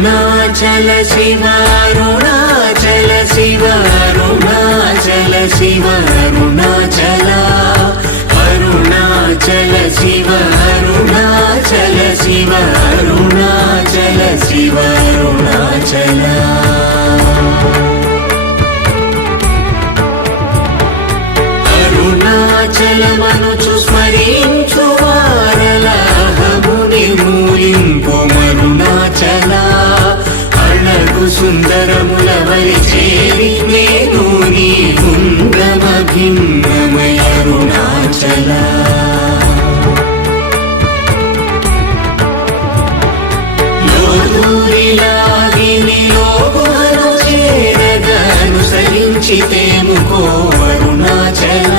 అరుణాచల శివ అరుణాచల శివ అరుణాచల శివ అరుణాచల అరుణాచల శివ అరుణాచల శివ అరుణాచల శివ అరుణాచల అరుణాచలమనుచు స్మరించు వారలహము నిర్మూలింపు మరుణాచల అళగు సుందరముల వలి చేరి నేను నీ గుండమ భిన్నమయ అరుణాచల లోదూరిలాగిని లోగుహను చేరగ అనుసరించితేముకో అరుణాచల